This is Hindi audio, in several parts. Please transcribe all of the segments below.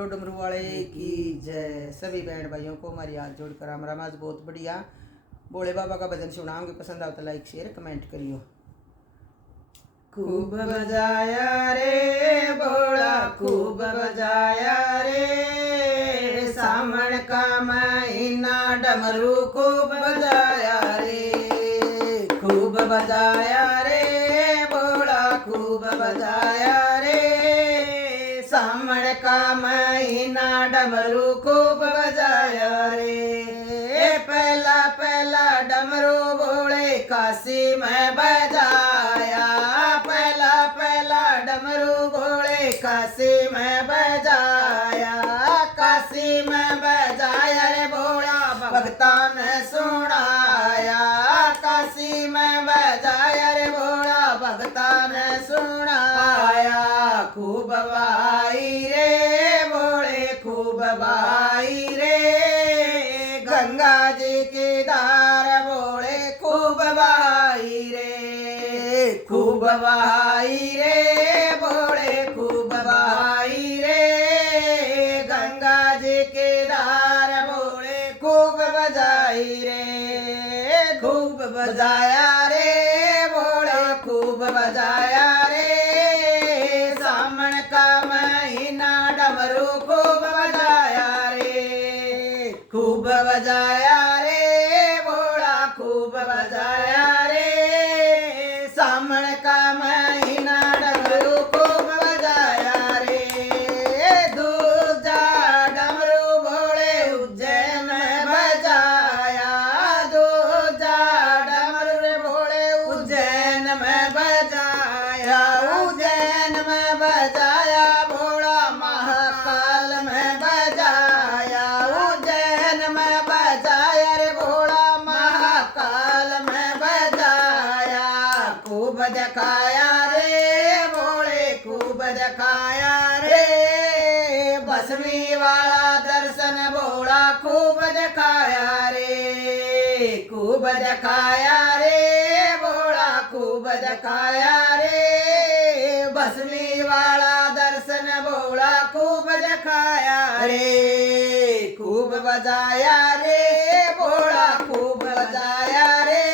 डमरू वाले की जय। सभी बहन भाइयों को हमारी हाथ जोड़कर राम राम। आज बहुत बढ़िया भोले बाबा का भजन सुनाऊंगी। पसंद आता लाइक शेयर कमेंट करियो। खूब बजाया रे भोला खूब बजाया रे, सावन का महीना डमरू खूब बजाया रे। खूब बजाया रे भोला खूब बजाया रे, सावन का महीना डमरू खूब बजाया रे। पहला पहला डमरू भोले काशी में बजाया, पहला पहला डमरू भोले काशी में बजाया। काशी में बजाया रे भोला भक्ता ने सुनाया, काशी में बजाया रे भोला भक्ता ने सुनाया। खूब बाई रे भोले खूब बाई रे, गंगा जी की धार भोले खूब बहाई रे। खूब बहाई रे भोले खूब बहाई रे, गंगा जी की धार भोले खूब बजाई रे। खूब बजाया रे भोले खूब बजाया रे, सावन का महीना डमरू खूब बजाया रे। खूब बजाया रे भोला खूब बजाया रे, सावन का महीना डमरू खूब बजाया रे। दूजा डमरू भोले उज्जैन में बजाया, दूजा डमरू रे भोले उज्जैन में बजाया। उज्जैन में बजाया भोला महाकाल में बजाया, उज्जैन में बजाया रे भोला महाकाल में बजाया। खूब दिखाया रे भोले खूब दिखाया रे, भस्मी वाला दर्शन भोला खूब दिखाया रे। खूब दिखाया रे भोला खूब दिखाया रे, भस्मी वाला दर्शन भोला खूब दिखाया रे। खूब बजाया रे भोला खूब बजाया रे,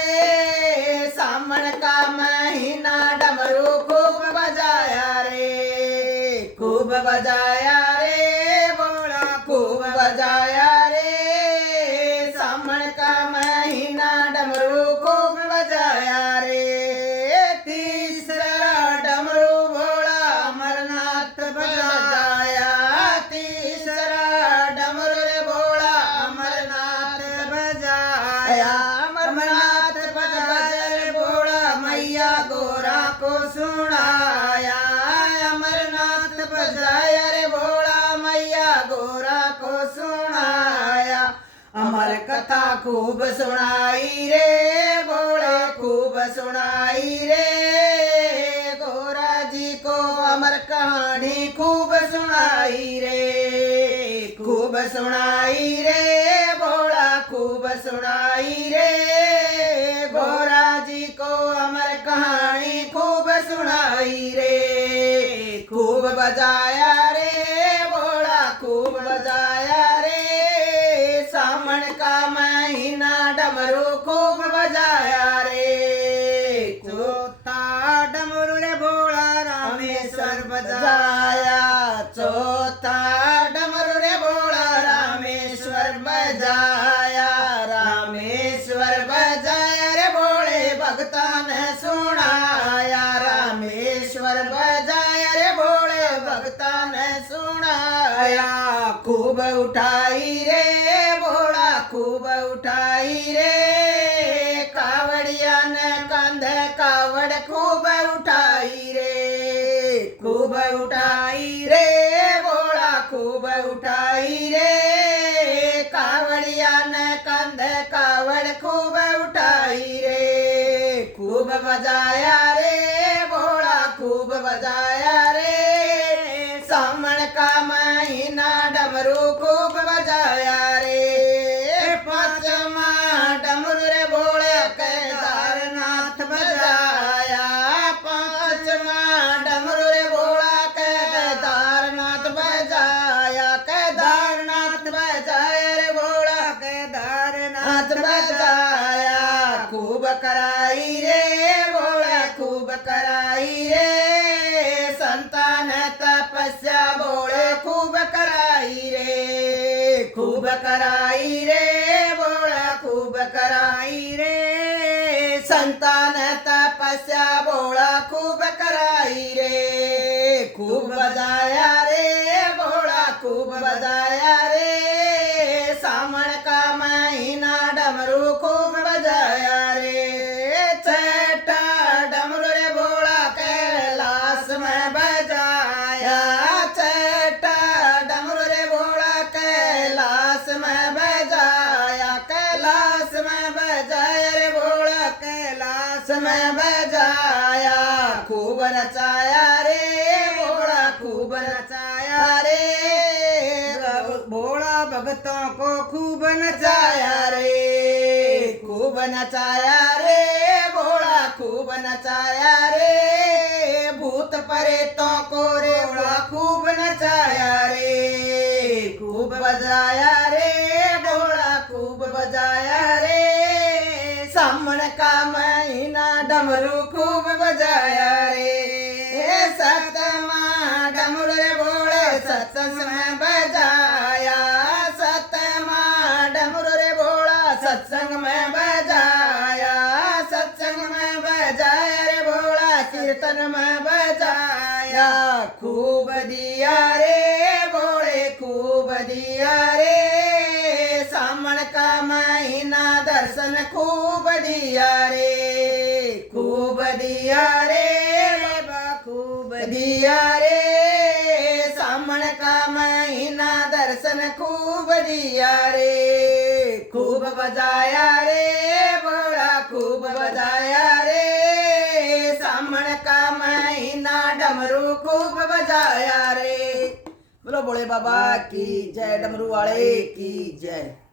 सावन का महीना डमरू खूब बजाया रे। खूब बजाया रे भोला खूब बजाया रे, सावन का महीना डमरू खूब बजाया रे। तीसरा डमरू भोला अमरनाथ बजाया, तीसरा डमरू रे भोला अमरनाथ बजाया। अमरनाथ बजाया रे भोला मैया गोरा को सुनाया, अमरनाथ बजाया रे भोला मैया गोरा को सुनाया। अमर कथा खूब सुनाई रे भोले खूब सुनाई रे, गोरा जी को अमर कहानी खूब सुनाई रे। खूब सुनाई रे भोला खूब सुनाई रे, गोरा जी को अमर कहानी खूब सुनाई रे। खूब बजाया रे भोला खूब बजाया रे, सावन का महीना डमरू खूब बजाया रे। चौथा डमरू रे भोला रामेश्वर बजाया, चौथा डमरू रे भोला रामेश्वर बजाया। रामेश्वर बजाया रे भोले भक्ता ने सुनाया, रामेश्वर बजाया रे भोले भक्ता ने सुनाया। खूब उठाई रे भोला खूब उठाई रे, कावड़िया ने कंधे कावड़ खूब उठाई रे। खूब उठाई रे भोला खूब उठाई रे, कावड़िया ने कंधे कावड़ खूब उठाई रे। खूब बजाया रे भोला खूब बजाया रे, सावन का महीना डमरू खूब बजाया रे। पांचवा डमरू रे भोले केदारनाथ बजाया, पांचवा डमरू रे भोला केदारनाथ बजाया। कराई रे भोला खूब कराई रे संतान तपस्या भोले खूब कराई रे खूब कराई रे भोला खूब कराई रे संतान तपस्या भोला खूब कराई रे खूब बजाया रे भोला खूब बजाया रे सावन का महीना डमरू खूब बजाया रे छठा डमरू रे भोला कैलाश में बजाया छठा डमरू रे भोला कैलाश में बजाया कैलाश में बजाया रे भोला कैलाश में बजाया खूब नचाया रे भोला खूब नचाया रे भोला भक्तों को खूब नचाया रे खूब नचाया रे भोला खूब नचाया रे भूत प्रेतों को रे भोला खूब नचाया रे खूब बजाया रे भोला खूब बजाया रे सावन का महीना डमरू खूब बजाया रे सतमा डमरू रे भोले सत्संग में बजाया सतमा डमरू रे भोला सत्संग में बजाया सत्संग में बजाया रे भोला कीर्तन में बजाया खूब दिया रे भोले खूब दिया रे सावन का महीना दर्शन खूब दिया रे खूब दिया रे बाबा खूब दिया रे सावन का महीना दर्शन खूब दिया रे खूब बजाया रे भोला खूब बजाया रे सावन का महीना डमरू खूब बजाया रे। बोलो भोले बाबा की जय, डमरू वाले की जय।